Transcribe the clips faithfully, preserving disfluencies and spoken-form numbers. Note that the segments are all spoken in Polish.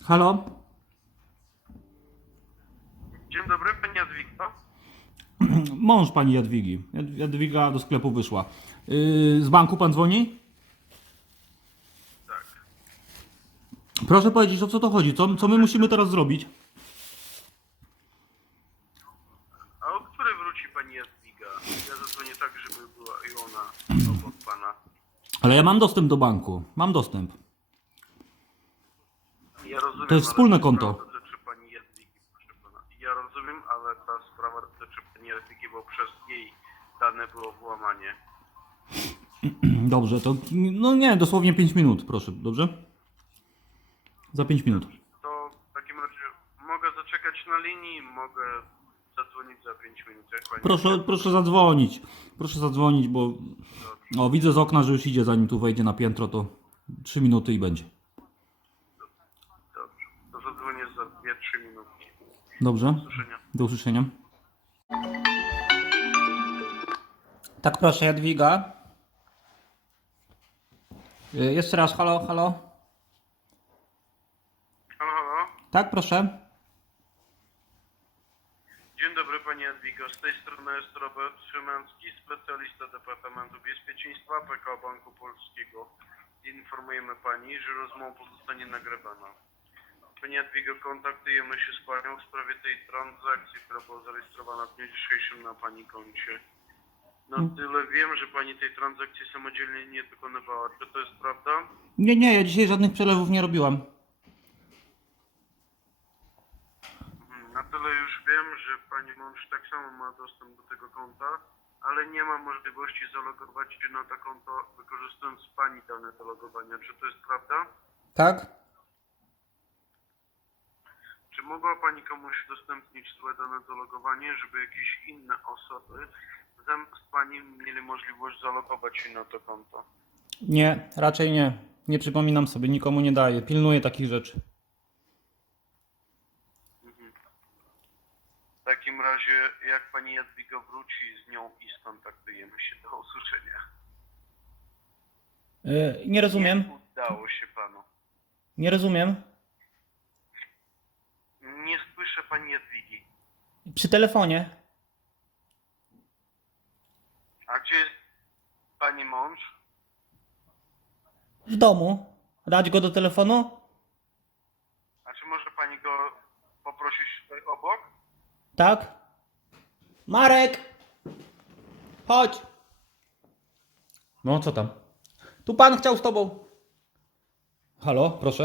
Halo? Dzień dobry, pani Jadwiga. Mąż pani Jadwigi. Jad- Jadwiga do sklepu wyszła. Yy, z banku pan dzwoni? Tak. Proszę powiedzieć, o co to chodzi? Co, co my musimy teraz zrobić? A o której wróci pani Jadwiga? Ja zadzwonię tak, żeby była i ona obok pana. Ale ja mam dostęp do banku. Mam dostęp. Ja rozumiem, To jest ale wspólne ta konto. sprawa dotyczy pani Jadwigi, proszę pana. Ja rozumiem, ale ta sprawa dotyczy pani Jadwigi, bo przez jej dane było włamanie. Dobrze, to no nie, dosłownie pięć minut, proszę, dobrze? Za pięć minut. To w takim razie mogę zaczekać na linii, mogę zadzwonić za pięć minut. Jak pani Proszę, proszę zadzwonić. Proszę zadzwonić, bo o, widzę z okna, że już idzie, zanim tu wejdzie na piętro, to trzy minuty i będzie. Dobrze, to zadzwonię za dwie trzy minutki. Dobrze? Do usłyszenia. Do usłyszenia. Tak, proszę, Jadwiga. Y, Jeszcze raz, halo, halo. Halo, halo. Tak, proszę. Dzień dobry Pani Jadwigo, z tej strony jest Robert Szymański, specjalista Departamentu Bezpieczeństwa P K O Banku Polskiego. Informujemy Pani, że rozmowa pozostanie nagrywana. Pani Jadwigo, kontaktujemy się z Panią w sprawie tej transakcji, która była zarejestrowana w dniu dzisiejszym na Pani koncie. Na tyle wiem, że Pani tej transakcji samodzielnie nie dokonywała. Czy to jest prawda? Nie, nie, ja dzisiaj żadnych przelewów nie robiłam. Mhm. Na tyle już wiem, że Pani mąż tak samo ma dostęp do tego konta, ale nie ma możliwości zalogować się na to konto, wykorzystując Pani dane do logowania. Czy to jest prawda? Tak? Czy mogła Pani komuś udostępnić swoje dane do logowania, żeby jakieś inne osoby zamiast Pani mieli możliwość zalogować się na to konto? Nie, raczej nie. Nie przypominam sobie, nikomu nie daję. Pilnuję takich rzeczy. Mhm. W takim razie, jak Pani Jadwiga wróci z nią i skontaktujemy się, do usłyszenia. Yy, nie rozumiem. Nie udało się Panu. Nie rozumiem. Nie słyszę Pani Jadwigi. Przy telefonie. A gdzie jest Pani mąż? W domu. Dać go do telefonu? A czy może Pani go poprosić tutaj obok? Tak? Marek! Chodź! No, co tam? Tu pan chciał z tobą. Halo, proszę.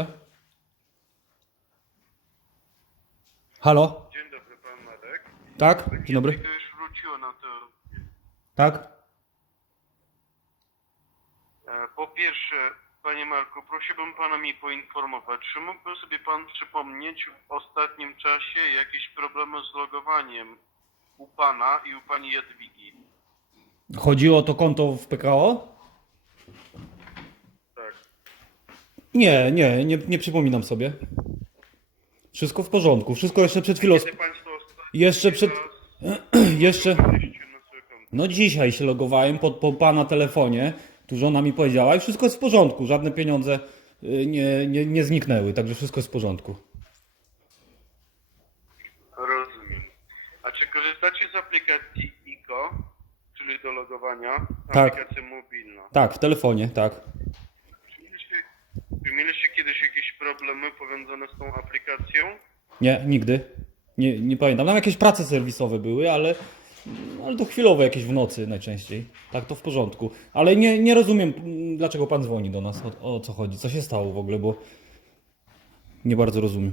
Halo? Dzień dobry, Pan Marek. Tak? Dzień dobry. Jadwiga już wróciła na to. Tak? E, Po pierwsze, Panie Marku, prosiłbym Pana mi poinformować, czy mógłby sobie Pan przypomnieć w ostatnim czasie jakieś problemy z logowaniem u Pana i u Pani Jadwigi? Chodziło o to konto w P K O? Tak. Nie, nie, nie, nie przypominam sobie. Wszystko w porządku. Wszystko jeszcze przed chwilą. Kiedy Państwo ostatnio Jeszcze przed. Jeszcze. weszliście na swoje konto? No dzisiaj się logowałem po, po pana telefonie. Tu żona mi powiedziała i wszystko jest w porządku. Żadne pieniądze y, nie, nie, nie zniknęły, także wszystko jest w porządku. Rozumiem. A czy korzystacie z aplikacji I K O, czyli do logowania? Tak. Aplikacja mobilna. Tak, w telefonie, tak. Czy mieliście, czy mieliście kiedyś jakieś problemy powiązane z tą aplikacją? Nie, nigdy. Nie, nie pamiętam. Tam jakieś prace serwisowe były, ale, ale to chwilowe jakieś w nocy najczęściej. Tak, to w porządku. Ale nie, nie rozumiem, mm, dlaczego pan dzwoni do nas, o, o co chodzi, co się stało w ogóle, bo nie bardzo rozumiem.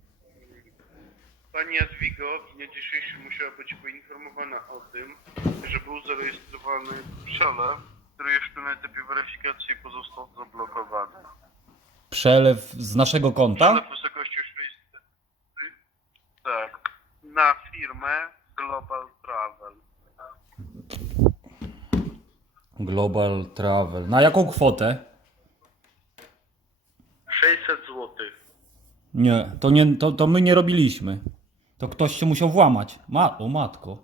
Pani Jadwigo w dniu dzisiejszym musiała być poinformowana o tym, że był zarejestrowany przelew, który jeszcze na etapie weryfikacji pozostał zablokowany. Przelew z naszego konta? Przelew w wysokości sześćset. Tak. Na firmę Global Travel. Global Travel. Na jaką kwotę? sześćset złotych. Nie, to, nie to, to my nie robiliśmy. To ktoś się musiał włamać. Ma, o matko.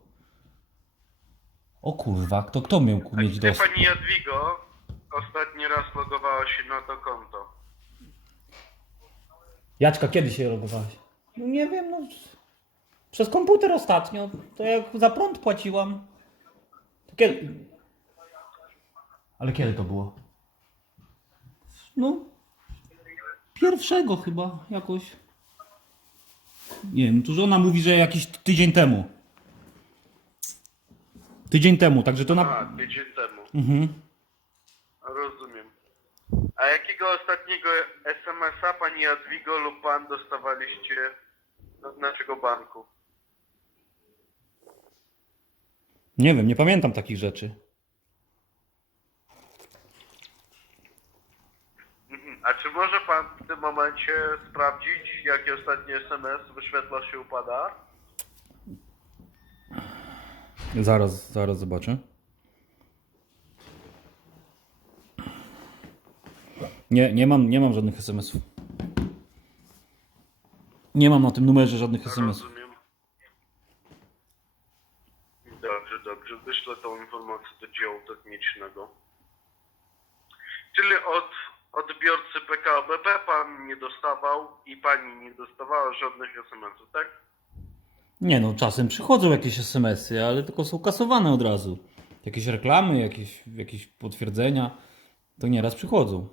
O kurwa, to kto miał mieć Gdzie dostęp? pani Jadwigo ostatni raz logowała się na to konto? Jaćka, kiedy się logowałeś? No nie wiem, no. Przez komputer ostatnio. To jak za prąd płaciłam. To kiedy? Ale kiedy to było? No. Pierwszego chyba jakoś. Nie wiem, tu żona mówi, że jakiś tydzień temu. Tydzień temu, także to A, na. tydzień temu. Mhm. Rozumiem. A jakiego ostatniego es em es a pani Jadwigo lub pan dostawaliście od naszego banku? Nie wiem, nie pamiętam takich rzeczy. Mhm. A czy może pan w tym momencie sprawdzić, jaki ostatni es em es wyświetla się u pana? Zaraz, zaraz zobaczę. Nie, nie mam, nie mam żadnych es em esów. Nie mam na tym numerze żadnych es em esów. Rozumiem. Dobrze, dobrze. Wyślę tą informację do działu technicznego. Czyli od odbiorcy P K O B P pan nie dostawał i pani nie dostawała żadnych es em esów, tak? Nie no, czasem przychodzą jakieś es em esy, ale tylko są kasowane od razu. Jakieś reklamy, jakieś, jakieś potwierdzenia, to nieraz przychodzą.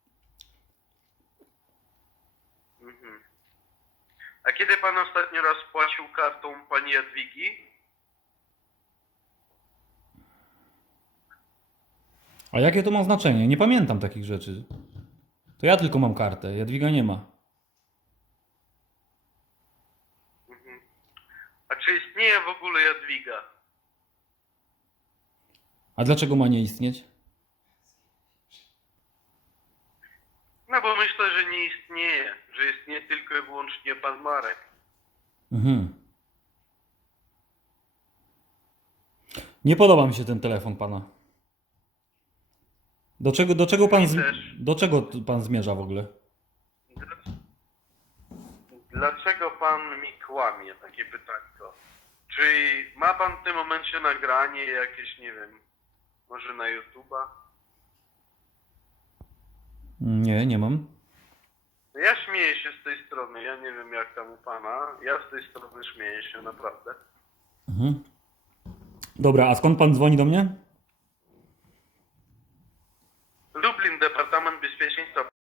Mhm. A kiedy pan ostatni raz płacił kartą pani Jadwigi? A jakie to ma znaczenie? Nie pamiętam takich rzeczy. To ja tylko mam kartę, Jadwiga nie ma. Mhm. A czy istnieje w ogóle Jadwiga? A dlaczego ma nie istnieć? No bo myślę, że nie istnieje, że istnieje tylko i wyłącznie pan Marek. Mhm. Nie podoba mi się ten telefon pana. Do czego, do czego pan, Mi z, też. do czego tu pan zmierza w ogóle? Dlaczego pan mi kłamie? Takie pytanko. Czy ma pan w tym momencie nagranie jakieś, nie wiem, może na YouTube'a? Nie, nie mam. Ja śmieję się z tej strony, ja nie wiem jak tam u pana. Ja z tej strony śmieję się, naprawdę. Mhm. Dobra, a skąd pan dzwoni do mnie? Lublin, Departament Bezpieczeństwa